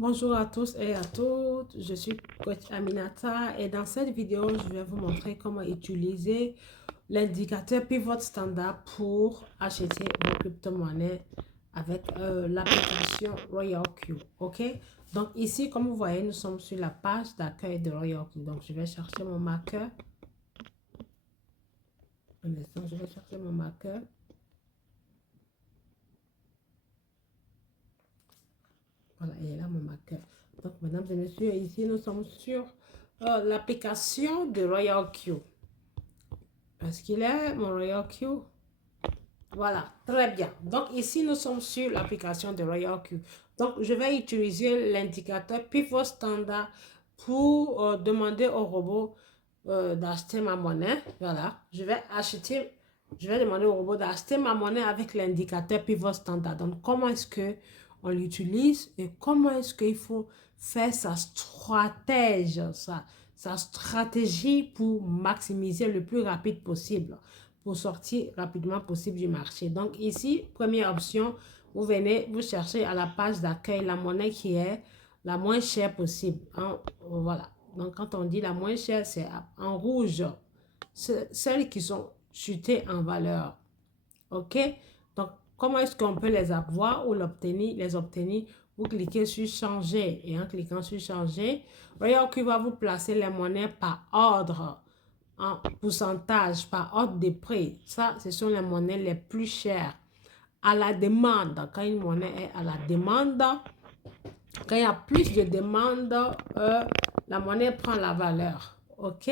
Bonjour à tous et à toutes, je suis coach Aminata et dans cette vidéo, je vais vous montrer comment utiliser l'indicateur pivot standard pour acheter vos crypto-monnaies avec l'application RoyalQ. Ok, donc ici, comme vous voyez, nous sommes sur la page d'accueil de RoyalQ. Donc, je vais chercher mon marqueur. Un instant, je vais chercher mon marqueur. Voilà, il est là mon marqueur. Donc, mesdames et messieurs, ici, nous sommes sur l'application de RoyalQ. Est-ce qu'il est mon RoyalQ? Voilà, très bien. Donc, ici, nous sommes sur l'application de RoyalQ. Donc, je vais utiliser l'indicateur pivot standard pour demander au robot d'acheter ma monnaie. Voilà, je vais demander au robot d'acheter ma monnaie avec l'indicateur pivot standard. Donc, comment est-ce que on l'utilise et comment est-ce qu'il faut faire sa stratégie pour maximiser le plus rapide possible, pour sortir rapidement possible du marché. Donc ici, première option, vous venez, vous cherchez à la page d'accueil la monnaie qui est la moins chère possible. Voilà. Donc quand on dit la moins chère, c'est en rouge. Celles qui sont chutées en valeur. OK? Donc, comment est-ce qu'on peut les avoir ou les obtenir? Vous cliquez sur changer et en cliquant sur changer, RoyalQ va vous placer les monnaies par ordre, en pourcentage, par ordre de prix. Ça, ce sont les monnaies les plus chères. À la demande, quand une monnaie est à la demande, quand il y a plus de demande, la monnaie prend la valeur. OK?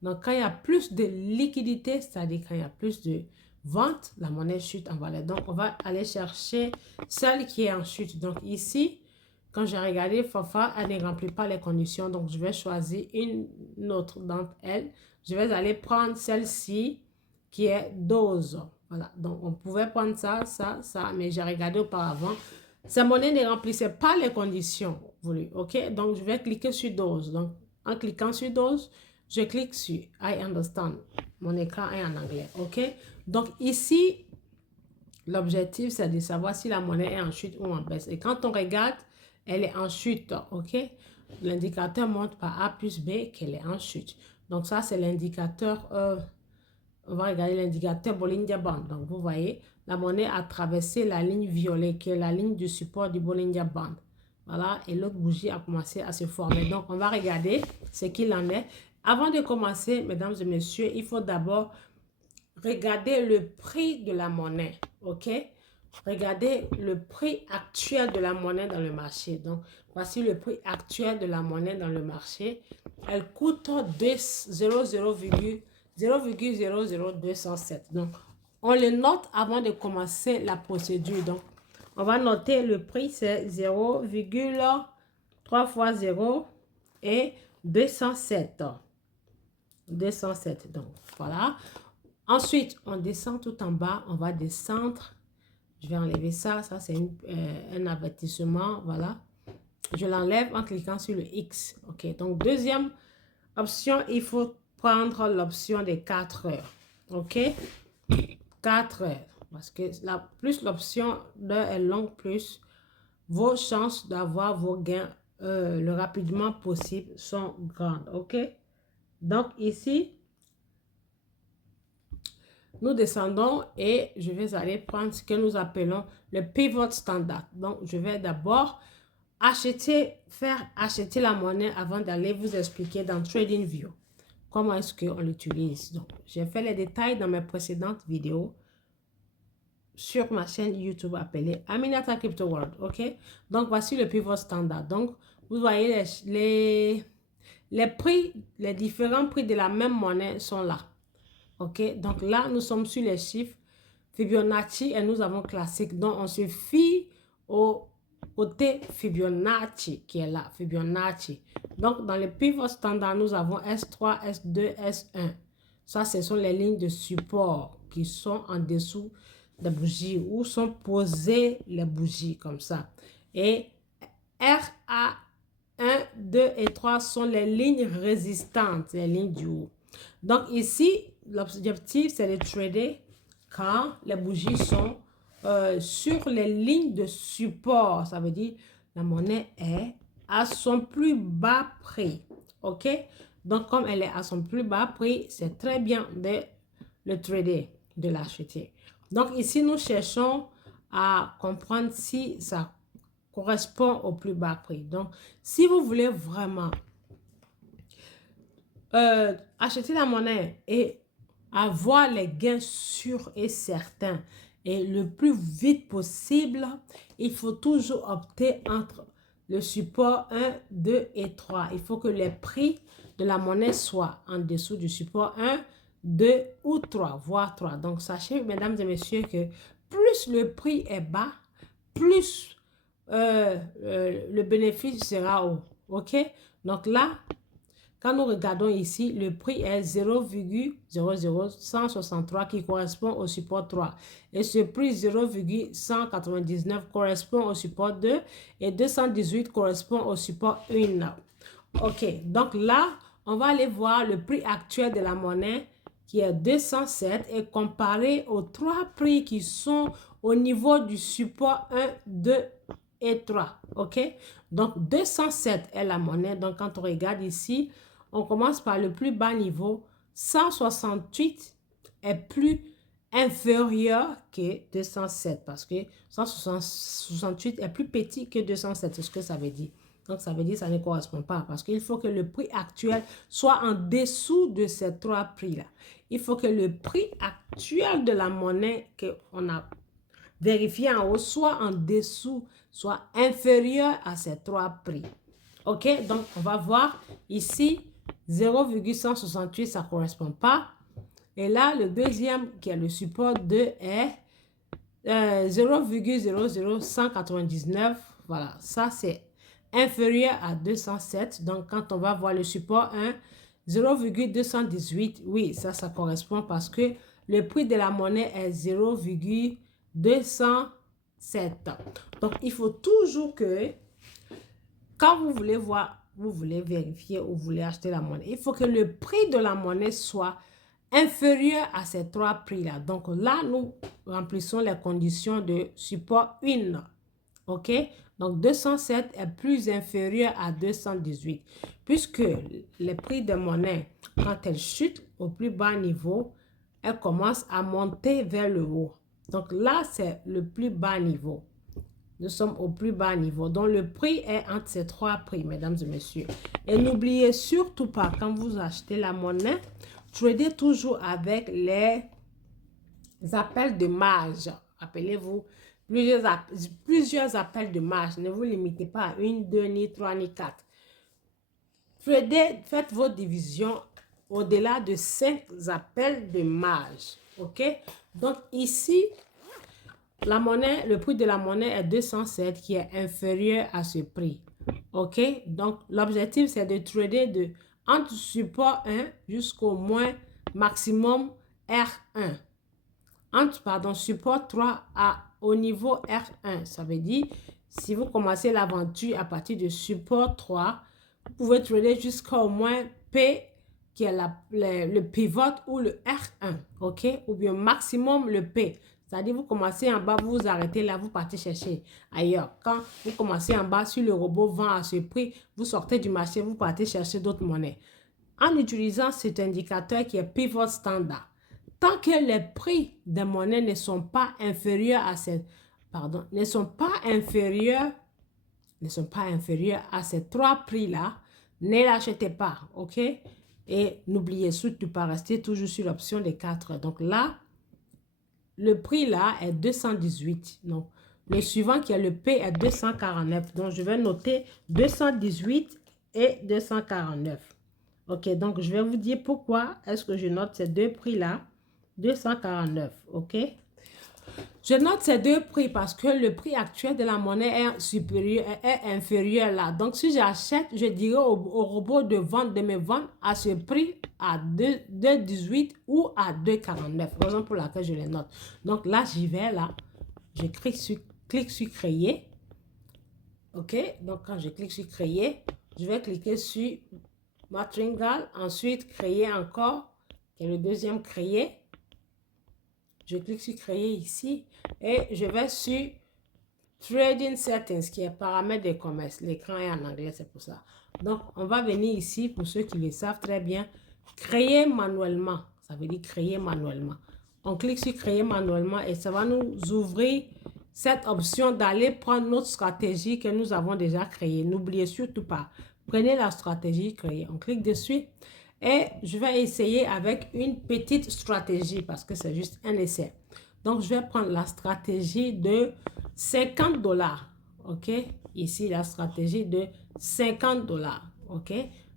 Donc, quand il y a plus de liquidité, c'est-à-dire quand il y a plus de vente, la monnaie chute en valeur. Donc, on va aller chercher celle qui est en chute. Donc, ici, quand j'ai regardé, Fafa, elle ne remplit pas les conditions. Donc, je vais choisir une autre d'entre elles. Je vais aller prendre celle-ci qui est dose. Voilà. Donc, on pouvait prendre ça, mais j'ai regardé auparavant. Ces monnaies ne remplissaient pas les conditions voulues. OK? Donc, je vais cliquer sur dose. Donc, en cliquant sur dose, je clique sur I understand. Mon écran est en anglais. OK? Donc, ici, l'objectif, c'est de savoir si la monnaie est en chute ou en baisse. Et quand on regarde, elle est en chute. OK? L'indicateur montre par A plus B qu'elle est en chute. Donc, ça, c'est l'indicateur. On va regarder l'indicateur Bollinger Band. Donc, vous voyez, la monnaie a traversé la ligne violet, qui est la ligne du support du Bollinger Band. Voilà, et l'autre bougie a commencé à se former. Donc, on va regarder ce qu'il en est. Avant de commencer, mesdames et messieurs, il faut d'abord regarder le prix de la monnaie. OK? Regardez le prix actuel de la monnaie dans le marché. Donc, voici le prix actuel de la monnaie dans le marché. Elle coûte 0,00207. Donc, on le note avant de commencer la procédure. Donc, on va noter le prix, c'est 0,3 fois 0 et 207. 207. Donc, voilà. Ensuite, on descend tout en bas. On va descendre. Je vais enlever ça. Ça, c'est un avertissement. Voilà. Je l'enlève en cliquant sur le X. OK. Donc, deuxième option, il faut prendre l'option des 4 heures. OK? 4 heures. Parce que plus l'option d'heure est longue, plus vos chances d'avoir vos gains le rapidement possible sont grandes. OK? Donc, ici, nous descendons et je vais aller prendre ce que nous appelons le pivot standard. Donc, je vais d'abord faire acheter la monnaie avant d'aller vous expliquer dans TradingView comment est-ce qu'on l'utilise. Donc, j'ai fait les détails dans mes précédentes vidéos sur ma chaîne YouTube appelée Aminata Crypto World. OK? Donc, voici le pivot standard. Donc, vous voyez les prix, les différents prix de la même monnaie sont là. OK? Donc, là, nous sommes sur les chiffres Fibonacci et nous avons classique. Donc, on se fie au côté Fibonacci qui est là. Fibonacci. Donc, dans le pivot standard, nous avons S3, S2, S1. Ça, ce sont les lignes de support qui sont en dessous des bougies où sont posées les bougies comme ça. Et RA 1, 2 et 3 sont les lignes résistantes, les lignes du haut. Donc ici, l'objectif, c'est de trader quand les bougies sont sur les lignes de support. Ça veut dire la monnaie est à son plus bas prix. OK? Donc, comme elle est à son plus bas prix, c'est très bien de le trader, de l'acheter. Donc, ici, nous cherchons à comprendre si ça correspond au plus bas prix. Donc, si vous voulez vraiment acheter la monnaie et avoir les gains sûrs et certains et le plus vite possible, il faut toujours opter entre le support 1, 2 et 3. Il faut que les prix de la monnaie soient en dessous du support 1, 2 ou 3, voire 3. Donc, sachez, mesdames et messieurs, que plus le prix est bas, plus le bénéfice sera haut. OK? Donc là, quand nous regardons ici, le prix est 0,00163 qui correspond au support 3. Et ce prix 0,199 correspond au support 2 et 218 correspond au support 1. OK, donc là, on va aller voir le prix actuel de la monnaie qui est 207 et comparer aux trois prix qui sont au niveau du support 1, 2 et 3. OK, donc 207 est la monnaie. Donc quand on regarde ici, on commence par le plus bas niveau. 168 est plus inférieur que 207 parce que 168 est plus petit que 207. C'est ce que ça veut dire. Donc, ça veut dire que ça ne correspond pas parce qu'il faut que le prix actuel soit en dessous de ces trois prix-là. Il faut que le prix actuel de la monnaie qu'on a vérifié en haut soit en dessous, soit inférieur à ces trois prix. OK? Donc, on va voir ici, 0,168, ça ne correspond pas. Et là, le deuxième, qui est le support 2, est 0,00199. Voilà, ça c'est inférieur à 207. Donc, quand on va voir le support 1, 0,218, oui, ça correspond parce que le prix de la monnaie est 0,207. Donc, il faut toujours que, quand vous voulez voir, vous voulez vérifier ou vous voulez acheter la monnaie, il faut que le prix de la monnaie soit inférieur à ces trois prix-là. Donc là, nous remplissons les conditions de support 1. OK? Donc 207 est plus inférieur à 218. Puisque les prix de monnaie, quand elles chutent au plus bas niveau, elles commencent à monter vers le haut. Donc là, c'est le plus bas niveau. Nous sommes au plus bas niveau. Donc, le prix est entre ces trois prix, mesdames et messieurs. Et n'oubliez surtout pas, quand vous achetez la monnaie, tradez toujours avec les appels de marge. Rappelez-vous, plusieurs appels de marge. Ne vous limitez pas à 1, 2, ni 3, ni 4. Tradez, faites vos divisions au-delà de 5 appels de marge. OK? Donc, ici, la monnaie, le prix de la monnaie est 207 qui est inférieur à ce prix. OK? Donc, l'objectif, c'est de trader entre support 1 jusqu'au moins maximum R1. Entre, support 3 au niveau R1. Ça veut dire, si vous commencez l'aventure à partir de support 3, vous pouvez trader jusqu'au moins P, qui est le pivot ou le R1. OK? Ou bien maximum le P. C'est-à-dire, vous commencez en bas, vous vous arrêtez là, vous partez chercher ailleurs. Quand vous commencez en bas, si le robot vend à ce prix, vous sortez du marché, vous partez chercher d'autres monnaies. En utilisant cet indicateur qui est pivot standard, tant que les prix des monnaies ne sont pas inférieurs à ces trois prix-là, ne l'achetez pas, OK? Et n'oubliez surtout pas, rester toujours sur l'option des 4. Donc là, le prix là est 218. Donc, le suivant qui est le P est 249. Donc, je vais noter 218 et 249. OK, donc je vais vous dire pourquoi est-ce que je note ces deux prix-là. 249, OK? Je note ces deux prix parce que le prix actuel de la monnaie est inférieur là. Donc, si j'achète, je dirais au robot de me vendre à ce prix à 2,18 ou à 2,49. Raison pour laquelle je les note. Donc, là, j'y vais là. Je clique sur créer. OK? Donc, quand je clique sur créer, je vais cliquer sur Matringal. Ensuite, créer encore, qui est le deuxième créer. Je clique sur créer ici et je vais sur Trading Settings, qui est paramètres des commerces. L'écran est en anglais, c'est pour ça. Donc, on va venir ici, pour ceux qui le savent très bien, créer manuellement. Ça veut dire créer manuellement. On clique sur créer manuellement et ça va nous ouvrir cette option d'aller prendre notre stratégie que nous avons déjà créée. N'oubliez surtout pas, prenez la stratégie créée. On clique dessus et je vais essayer avec une petite stratégie parce que c'est juste un essai. Donc, je vais prendre la stratégie de 50 $. OK? Ici, la stratégie de 50 $. OK?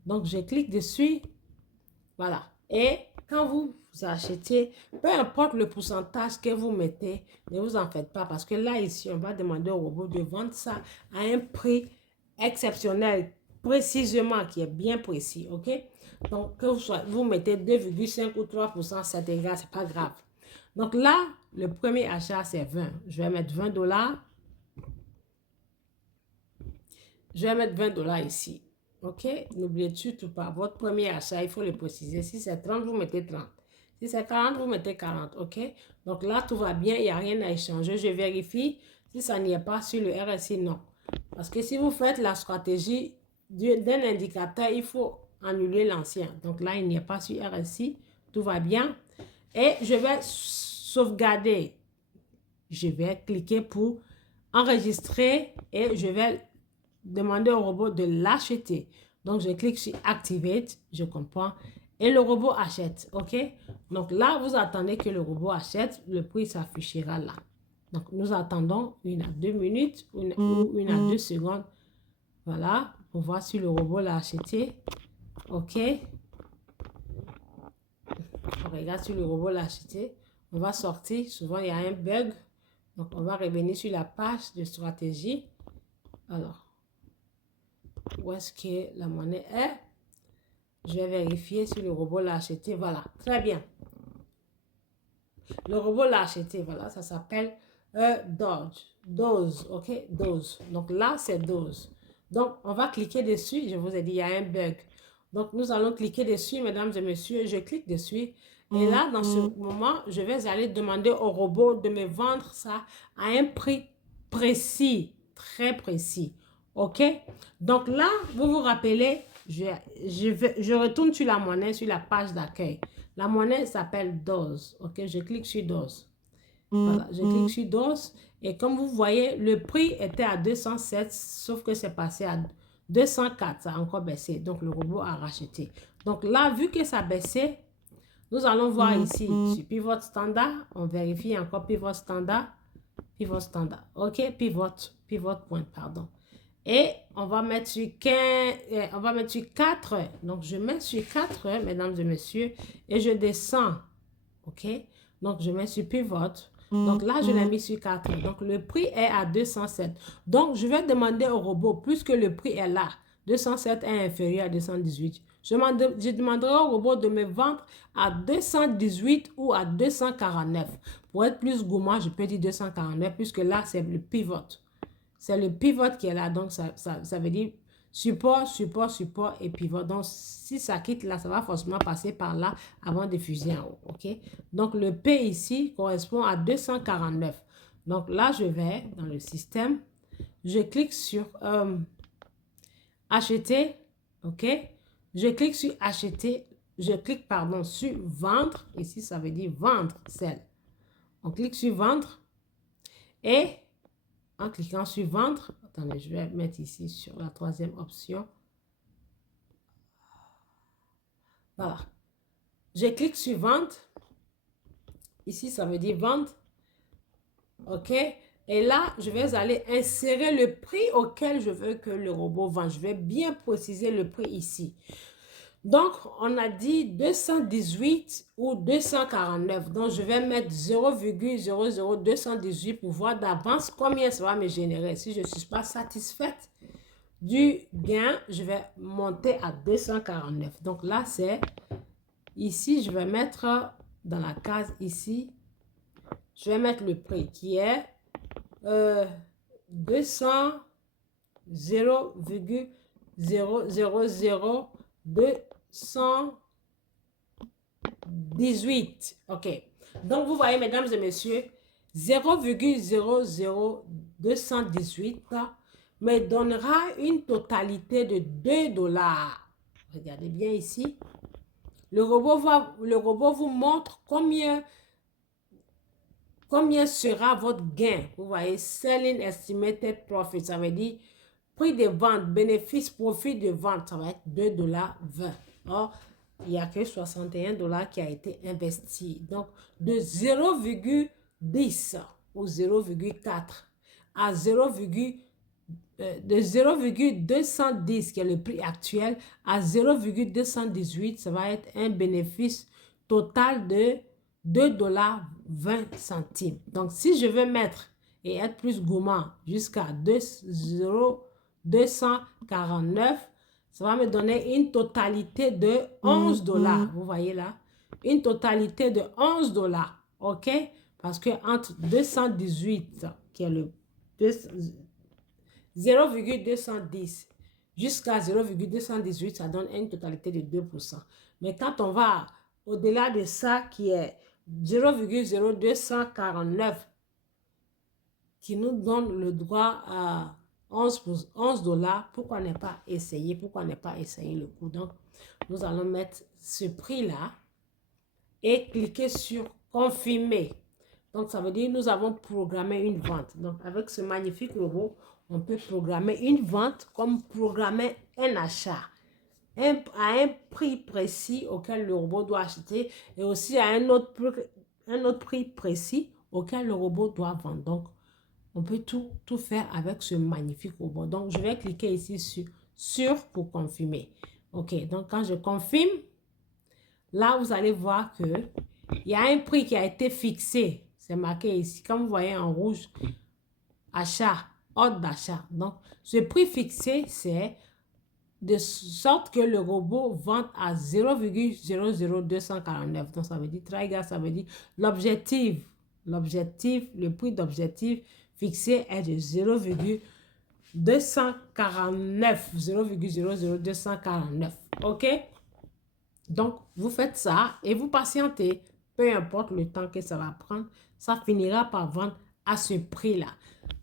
Donc, je clique dessus. Voilà. Et quand vous achetez, peu importe le pourcentage que vous mettez, ne vous en faites pas parce que là, ici, on va demander au robot de vendre ça à un prix exceptionnel, précisément, qui est bien précis. OK? Donc, que vous mettez 2,5 ou 3%, c'est égal, c'est pas grave. Donc là, le premier achat, c'est 20. Je vais mettre 20 $. Je vais mettre 20 $ ici. OK? N'oubliez surtout pas, votre premier achat, il faut le préciser. Si c'est 30, vous mettez 30. Si c'est 40, vous mettez 40. OK? Donc là, tout va bien, il n'y a rien à échanger. Je vérifie si ça n'y est pas sur le RSI, non. Parce que si vous faites la stratégie d'un indicateur, il faut annuler l'ancien. Donc là, il n'y est pas sur RSI. Tout va bien. Et je vais sauvegarder. Je vais cliquer pour enregistrer et je vais demander au robot de l'acheter. Donc, je clique sur Activate, je comprends, et le robot achète, OK? Donc là, vous attendez que le robot achète, le prix s'affichera là. Donc, nous attendons 1 à 2 minutes ou 1 à 2 secondes, voilà, pour voir si le robot l'a acheté, OK? On regarde si le robot l'a acheté. On va sortir, souvent il y a un bug, donc on va revenir sur la page de stratégie. Alors, où est-ce que la monnaie est? Je vais vérifier si le robot l'a acheté. Voilà, très bien. Le robot l'a acheté, voilà, ça s'appelle Dose, ok? Dose. Donc là, c'est Dose. Donc, on va cliquer dessus. Je vous ai dit, il y a un bug. Donc, nous allons cliquer dessus, mesdames et messieurs. Je clique dessus. Et là, dans ce moment, je vais aller demander au robot de me vendre ça à un prix précis, très précis. OK? Donc là, vous vous rappelez, je retourne sur la monnaie, sur la page d'accueil. La monnaie s'appelle DOS. OK? Je clique sur DOS. Voilà, je clique sur DOS. Et comme vous voyez, le prix était à 207, sauf que c'est passé à 204. Ça a encore baissé. Donc, le robot a racheté. Donc là, vu que ça a baissé, nous allons voir ici sur Pivot Standard. On vérifie encore Pivot Standard. Pivot Standard. OK? Pivot Point, pardon. Et on va mettre sur 15, on va mettre sur 4. Donc, je mets sur 4, mesdames et messieurs, et je descends. OK? Donc, je mets sur Pivot. Donc, là, je l'ai mis sur 4. Donc, le prix est à 207. Donc, je vais demander au robot, puisque le prix est là, 207 est inférieur à 218. Je demanderai au robot de me vendre à 218 ou à 249. Pour être plus gourmand, je peux dire 249, puisque là, c'est le pivot. C'est le pivot qui est là. Donc, ça veut dire support, support, support et pivot. Donc, si ça quitte là, ça va forcément passer par là avant de fuser en haut. OK? Donc, le P ici correspond à 249. Donc, là, je vais dans le système. Je clique sur acheter. OK? Je clique sur acheter. Je clique, pardon, sur vendre. Ici, ça veut dire vendre celle. On clique sur vendre. Et en cliquant sur vendre, attendez, je vais mettre ici sur la troisième option. Voilà. Je clique sur vendre. Ici, ça veut dire vendre. OK? Et là, je vais aller insérer le prix auquel je veux que le robot vende. Je vais bien préciser le prix ici. Donc, on a dit 218 ou 249. Donc, je vais mettre 0,00218 pour voir d'avance combien ça va me générer. Si je ne suis pas satisfaite du gain, je vais monter à 249. Donc, là, c'est ici, je vais mettre dans la case ici, je vais mettre le prix qui est 200 0,000 218. OK. Donc, vous voyez, mesdames et messieurs, 0,00218 me donnera une totalité de 2 dollars. Regardez bien ici. Le robot vous montre combien sera votre gain. Vous voyez, selling estimated profit, ça veut dire prix de vente, bénéfice, profit de vente, ça va être 2,20 $. Or, il n'y a que 61 $ qui a été investi. Donc, de 0,10 ou 0,4 à 0,210 qui est le prix actuel à 0,218, ça va être un bénéfice total de 2,20 $. Donc, si je veux mettre et être plus gourmand jusqu'à 249, ça va me donner une totalité de 11 $. Vous voyez là? Une totalité de 11 $. OK? Parce que entre 218, qui est le 0,210 jusqu'à 0,218, ça donne une totalité de 2%. Mais quand on va au-delà de ça, qui est 0,0249, qui nous donne le droit à 11 $, pourquoi ne pas essayer? Pourquoi ne pas essayer le coup? Donc, nous allons mettre ce prix-là et cliquer sur confirmer. Donc, ça veut dire que nous avons programmé une vente. Donc, avec ce magnifique robot, on peut programmer une vente comme programmer un achat à un prix précis auquel le robot doit acheter et aussi à un autre prix précis auquel le robot doit vendre. Donc, on peut tout faire avec ce magnifique robot. Donc, je vais cliquer ici sur pour confirmer. OK, donc quand je confirme, là, vous allez voir que il y a un prix qui a été fixé. C'est marqué ici, comme vous voyez en rouge, achat, ordre d'achat. Donc, ce prix fixé, c'est de sorte que le robot vende à 0,00249. Donc, ça veut dire, TryGuard, ça veut dire l'objectif, le prix d'objectif fixé est de 0,249. 0,00249. OK? Donc, vous faites ça et vous patientez. Peu importe le temps que ça va prendre, ça finira par vendre à ce prix-là.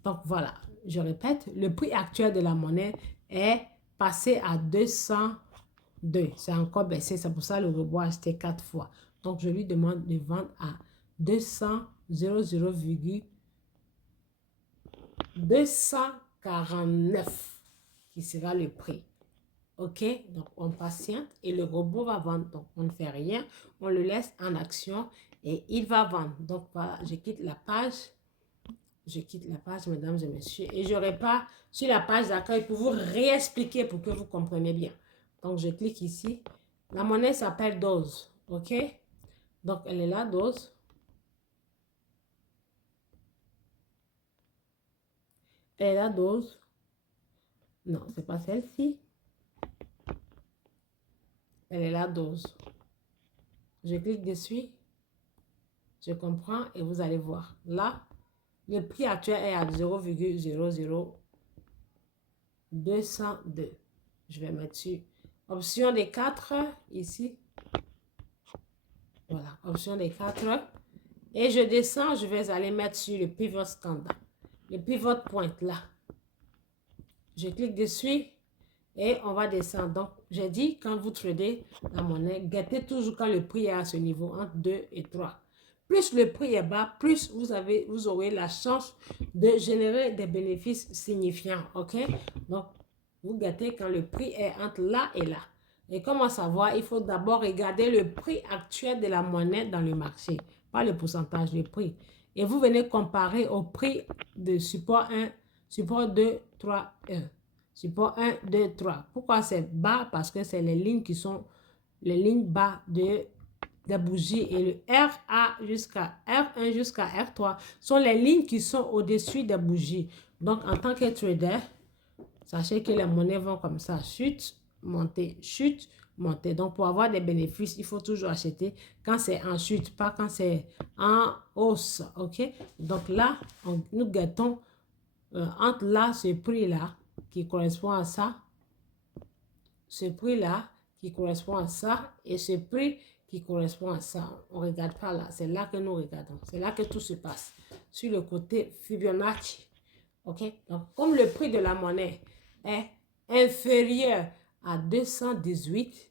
Donc, voilà. Je répète, le prix actuel de la monnaie est passé à 202. C'est encore baissé. C'est pour ça que le robot a acheté 4 fois. Donc, je lui demande de vendre à 249 qui sera le prix. OK? Donc, on patiente et le robot va vendre. Donc, on ne fait rien. On le laisse en action et il va vendre. Donc, voilà, je quitte la page. Je quitte la page, mesdames et messieurs. Et je repars sur la page d'accueil pour vous réexpliquer pour que vous compreniez bien. Donc, je clique ici. La monnaie s'appelle Dose. OK? Donc, elle est là, Dose. Elle est là, Dose. Non, ce n'est pas celle-ci. Elle est là, Dose. Je clique dessus. Je comprends et vous allez voir. Là, le prix actuel est à 0,00202. Je vais mettre sur option des 4 ici. Voilà, option des 4. Et je descends, je vais aller mettre sur le pivot standard. Le pivot point là. Je clique dessus et on va descendre. Donc, j'ai dit, quand vous tradez la monnaie, guettez toujours quand le prix est à ce niveau, entre 2 et 3. Plus le prix est bas, plus vous aurez la chance de générer des bénéfices signifiants. OK? Donc, vous gâtez quand le prix est entre là et là. Et comment savoir? Il faut d'abord regarder le prix actuel de la monnaie dans le marché. Pas le pourcentage, le prix. Et vous venez comparer au prix de support 1, support 2, 3, 1. Support 1, 2, 3. Pourquoi c'est bas? Parce que c'est les lignes qui sont les lignes bas de la bougie et le RA jusqu'à R1 jusqu'à R3 sont les lignes qui sont au-dessus des bougies. Donc, en tant que trader, sachez que les monnaies vont comme ça, chute, monter, chute, monter. Donc, pour avoir des bénéfices, il faut toujours acheter quand c'est en chute, pas quand c'est en hausse. OK? Donc là, nous gâtons entre là, ce prix-là qui correspond à ça, ce prix-là qui correspond à ça et ce prix qui correspond à ça. On ne regarde pas là. C'est là que nous regardons. C'est là que tout se passe. Sur le côté Fibonacci. OK? Donc, comme le prix de la monnaie est inférieur à 218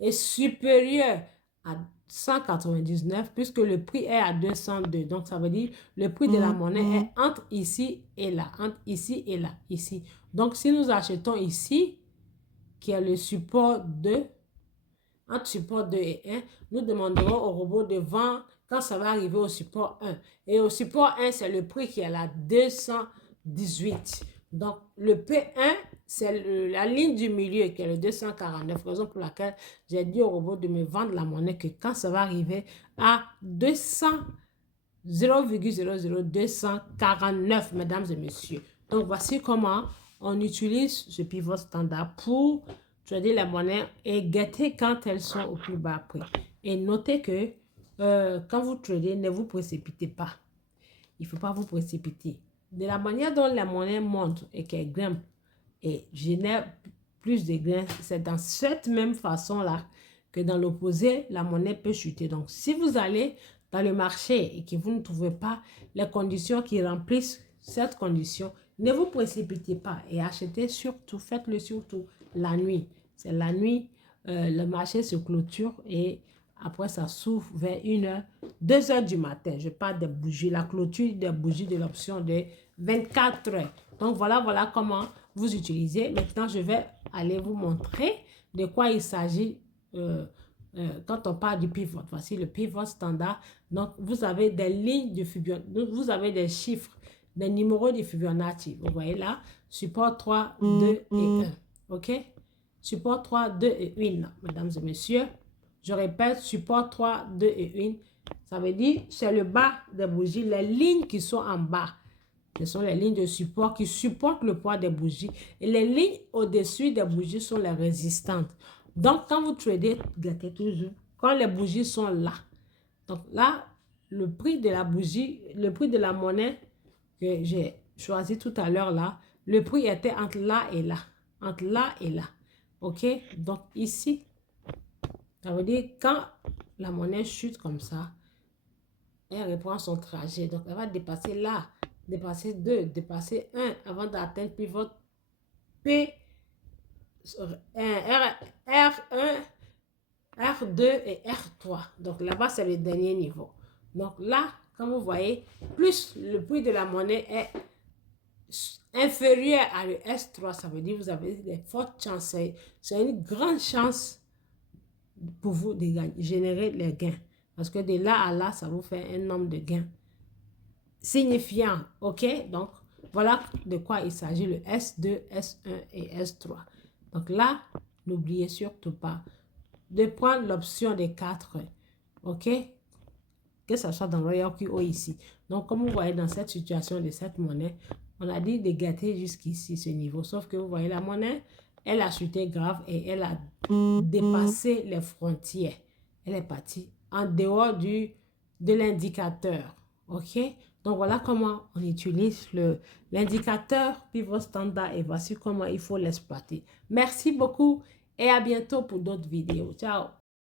et supérieur à 199, puisque le prix est à 202. Donc, ça veut dire le prix de la monnaie est entre ici et là. Entre ici et là. Ici. Donc, si nous achetons ici, qui est le support 2, entre support 2 et 1, nous demanderons au robot de vendre quand ça va arriver au support 1. Et au support 1, c'est le prix qui est là, 218. Donc, le P1, c'est la ligne du milieu qui est le 249, raison pour laquelle j'ai dit au robot de me vendre la monnaie que quand ça va arriver à 0,00249, mesdames et messieurs. Donc, voici comment on utilise ce pivot standard pour trader la monnaie et guetter quand elles sont au plus bas prix. Et notez que quand vous tradez, ne vous précipitez pas. Il ne faut pas vous précipiter. De la manière dont la monnaie monte et qu'elle grimpe et génère plus de gains, c'est dans cette même façon-là que dans l'opposé, la monnaie peut chuter. Donc, si vous allez dans le marché et que vous ne trouvez pas les conditions qui remplissent cette condition, ne vous précipitez pas et achetez surtout, faites-le surtout la nuit. C'est la nuit, le marché se clôture et après ça s'ouvre vers 1h, 2h du matin. Je parle des bougies, la clôture des bougies de l'option de 24 heures. Donc voilà comment vous utilisez. Maintenant, je vais aller vous montrer de quoi il s'agit quand on parle du pivot. Voici le pivot standard. Donc, vous avez des lignes de Fibonacci, vous avez des chiffres, des numéros de Fibonacci. Vous voyez là, support 3, 2 et 1. OK? Support 3, 2 et 1, mesdames et messieurs. Je répète, support 3, 2 et 1. Ça veut dire, c'est le bas des bougies, les lignes qui sont en bas. Ce sont les lignes de support qui supportent le poids des bougies. Et les lignes au-dessus des bougies sont les résistantes. Donc, quand vous tradez, gâtez toujours, quand les bougies sont là. Donc là, le prix de la bougie, le prix de la monnaie que j'ai choisi tout à l'heure là, le prix était entre là et là. Entre là et là. OK? Donc ici, ça veut dire quand la monnaie chute comme ça, elle reprend son trajet. Donc elle va dépasser là, dépasser 2, dépasser 1 avant d'atteindre pivot P, R1, R2 et R3. Donc là-bas, c'est le dernier niveau. Donc là, comme vous voyez, plus le prix de la monnaie est inférieur à le S3, ça veut dire que vous avez des fortes chances. C'est une grande chance pour vous de générer les gains. Parce que de là à là, ça vous fait un nombre de gains signifiant. OK? Donc, voilà de quoi il s'agit, le S2, S1 et S3. Donc là, n'oubliez surtout pas de prendre l'option des 4. OK? Que ce soit dans Royal QO ici. Donc, comme vous voyez dans cette situation de cette monnaie, on a dit de gâter jusqu'ici ce niveau. Sauf que vous voyez la monnaie, elle a chuté grave et elle a dépassé les frontières. Elle est partie en dehors de l'indicateur. OK? Donc, voilà comment on utilise l'indicateur pivot standard et voici comment il faut l'exploiter. Merci beaucoup et à bientôt pour d'autres vidéos. Ciao!